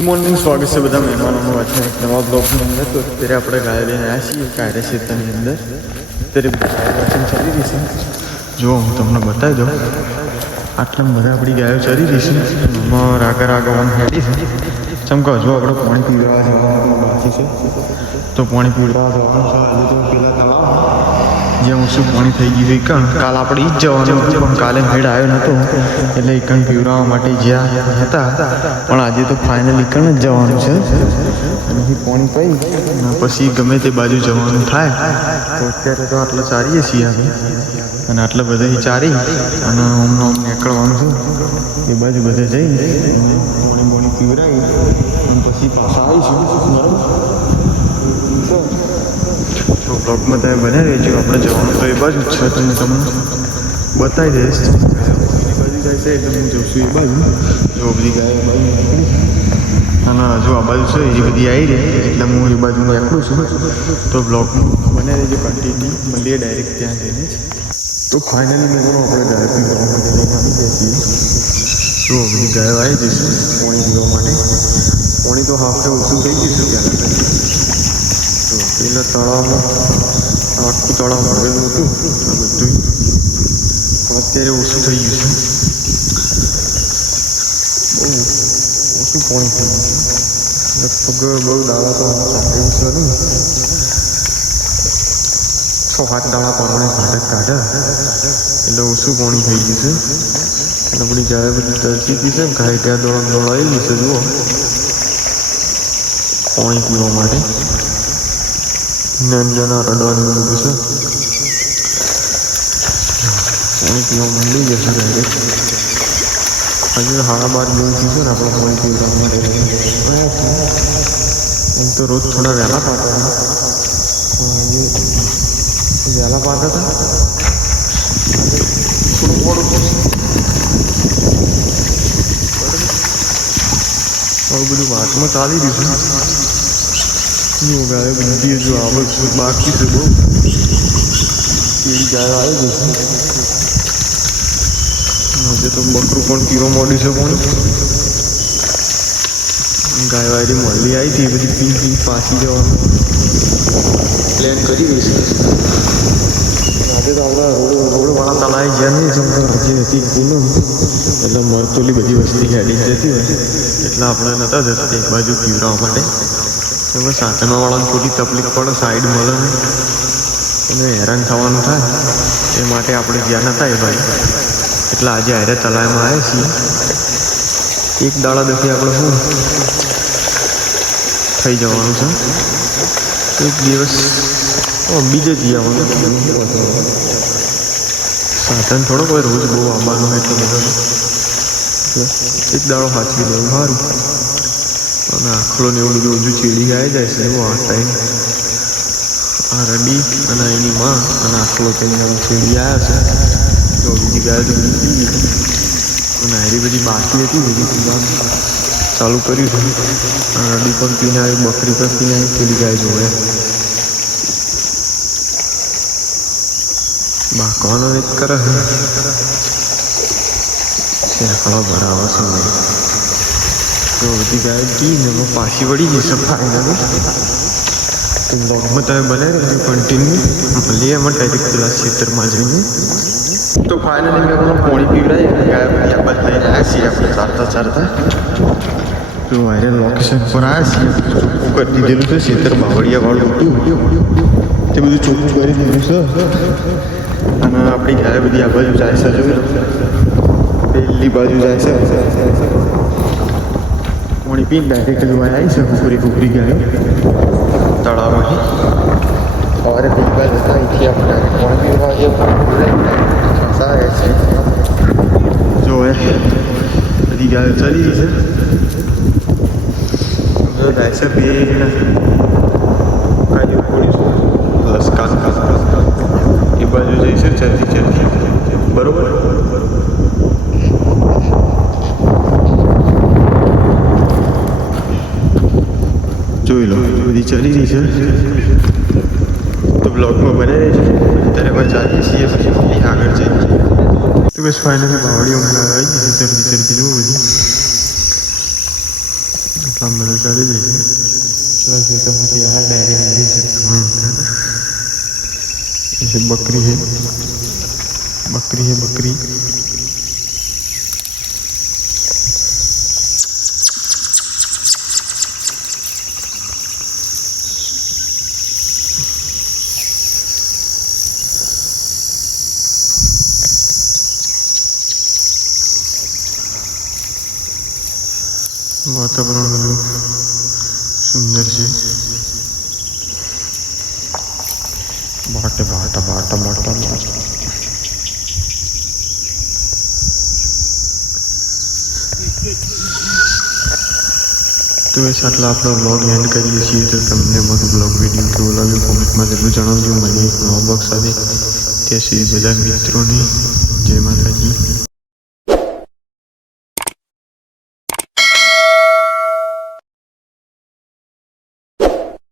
Good morning, સ્વાગત છે બધા મહેમાનોનું આજના એક નવા બ્લોગની અંદર. તો અત્યારે આપણે ગાય લઈને આવ્યા છીએ કાયરા ક્ષેત્રની અંદર. અત્યારે ગાય વોચિંગ ચાલી રહી છે. જો હું તમને બતાવી દઉં, આટલા બધા આપણી ગાયો ચરી રહી છે. એમાં આગળ હેડી છે. ચમકો હજુ આપણે પાણી પીવડાવવા જવાનું બાકી છે, તો પાણી પીવડાવવા જવાનું છે. હજુ તો પેલા તળાવ જ્યાં ઓછું પાણી થઈ ગયું એકણ કાલ આપણે ઈ જ જવાનું હતું, પણ કાલે ભેડ આવ્યો નહોતો એટલે એકણ પીવડાવવા માટે જ્યાં હતા. પણ આજે તો ફાઇનલ એકણ જ જવાનું છે. અને પાણી પી અને પછી ગમે તે બાજુ જવાનું થાય. તો અત્યારે તો આટલા ચારીએ છીએ આપણે, અને આટલા બધા ચારી અને આમ નીકળવાનું છે. એ બાજુ બધે જઈ પાણી પીવડાવી અને પછી પાછા આવીશું. તો બ્લોગમાં તમે બને રહેજો. આપણે જવાનું તો એ બાજુ જ છે, તો હું તમને બતાવી દઈશ. એ બાજુ જાય છે એટલે હું જઉં છું એ બાજુ. જો બધી ગાય એ બાજુ નીકળી અને હજુ આ બાજુ છે એ બધી આવી રહી, એટલે હું એ બાજુ નીકળું છું. તો બ્લોગમાં બને રહેજો કન્ટિન્યુ. મળીએ ડાયરેક્ટ ત્યાં જઈને જ. તો ફાઇનલી મેં આપણે ડાયરેક્ટ પીવા માટે લઈને આવી જાય છીએ. તો બધી ગાયો આવી જશે પાણી પીવા માટે. પાણી તો હાફે ઓછું થઈ ગયું છે પહેલાં. તો પેલા તળાવમાં આખું તળાવ ભરેલું હતું આ બધું, અત્યારે ઓછું થઈ ગયું છે. બહુ ઓછું પાણી થઈ ગયું. લગભગ બહુ દાડા તો એવું છે ને, 6-7 દાડા પરણે કાઢ્યા એટલે ઓછું પાણી થઈ ગયું છે. એટલે બધી ગાય બધી તરતી ગઈ છે. ગાય ત્યાં દોડાયેલી છે. જુઓ પાણી પીવા માટે નાના રડવાનું બધું છે. પાણી પીવા માંડી જશે ડાયરેક્ટ. હજુ 12:30 જેવું થયું છે ને આપણે પાણી પીવા માટે. એમ તો રોજ થોડા વહેલા પાતા હતા, વહેલા પાતા હતા. થોડું મોડું થશે. આવું બધું વાતમાં ચાલી રહ્યું છે. જો ગાય બધી જો આવે છે, બાકી છે બહુ. એવી ગાય આવી જશે. આજે તો બકરું પણ પીવા માંડ્યું છે. પણ ગાય વાયરી મળી આવી હતી, બધી પી પાછી જવાનું પ્લાન કરી રહી છે. આજે તો આપણા રોડવાળા તળાવે ગયા નહીં. જે હતી પૂનમ એટલે મરતોલી બધી વસ્તી ગાડી જતી હોય એટલે આપણે નહોતા જતા એક બાજુ પીવડાવવા માટે. એમાં સાધનવાળાને થોડી તકલીફ પડે, સાઈડ મળે ને અને હેરાન થવાનું થાય. એ માટે આપણે જ્યાં નહોતા એ બાજુ. એટલે આજે હારે તળાવમાં આવ્યા છીએ. એક દાડા દખી આપણે શું થઈ જવાનું છે. એક દિવસ બીજે જઈ આવવાનું. સાધન થોડો કોઈ રોજ બહુ આવવાનું હોય એટલે બધો એક દાડો હાથવી લેવું સારું. અને આખલો ને એવું બધું હજુ ચીડી આવી જાય છે. એવું આ ટાઈમ આ રડી અને એની માં અને આખલો થઈને ચીડી આવ્યા છે. તો બીજી ગાય તો બીજી અને હારી બધી બાકી હતી. બધી પીવાનું ચાલુ કર્યું છે. રડી પણ પીને આવી, બકરી પણ પીને આવી, પેલી ગાય જોડે બાકવાનો એક કરે છે. શેકડો ભરાવા છે. તો બધી ગાય પીને એમાં પાછી વળી જશે ફાઇનલી. તો બ્લોગમાં તમે બને રહેજો કન્ટિન્યુ. મળીએ એમાં ડાયરેક્ટ પેલા ખેતરમાં જઈને. તો ફાઇનલી મેં એમનો પાણી પીવડાવી ગાય બધી આ બાજુ લઈને આવ્યા છીએ આપણે ચારતા. તો વાયરલ લોકેશન પર આવ્યા છીએ. ચોખ્ખું કરી દીધેલું છે. ખેતર બાવળિયાવાળું હતું તે બધું ચોખ્ખું કરી દીધું છે. અને આપણી ગાય બધી આ બાજુ જાય છે. પેલી બાજુ જાય છે. પાણી પીને ડાયરેક્ટ જોવા આવી છે. કુકરી ગાય તળાવમાંથી સવારે પેલી બાજુ હતા. અહીંથી આપણે પાણી પીવા આવે છે. જો બધી ગાયો ચલી ગઈ છે. ગાય છે બે કાંઈ પોળીશું લસકાન એ બાજુ જઈશું ચરતી. બરોબર. જોઈ લો બધી ચલી રહી છે. તો બ્લોગમાં બને છે. અત્યારે અમે ચાલીએ છીએ પછી આગળ જઈએ. તો બસ ફાઇનલી બાવળીઓ આવી ગઈ છે. ચરતી જુઓ બધી. આટલા બધું ચાલી જશે चलो खेतों यार डायरी डायरी जैसे बकरी है बकरी वातावरण બધું સુંદર છે બાટા તો ऐसा આટલા આપણો વ્લોગ એન્ડ કરીએ છીએ તો તમને મારો બ્લોગ વિડીયો કેવો લાગ્યો કોમેન્ટમાં જરૂર જણાવજો. મળીએ એક નવા બ્લોગ સાથે. ત્યાં સુધી બધા મિત્રોને જય માતાજી.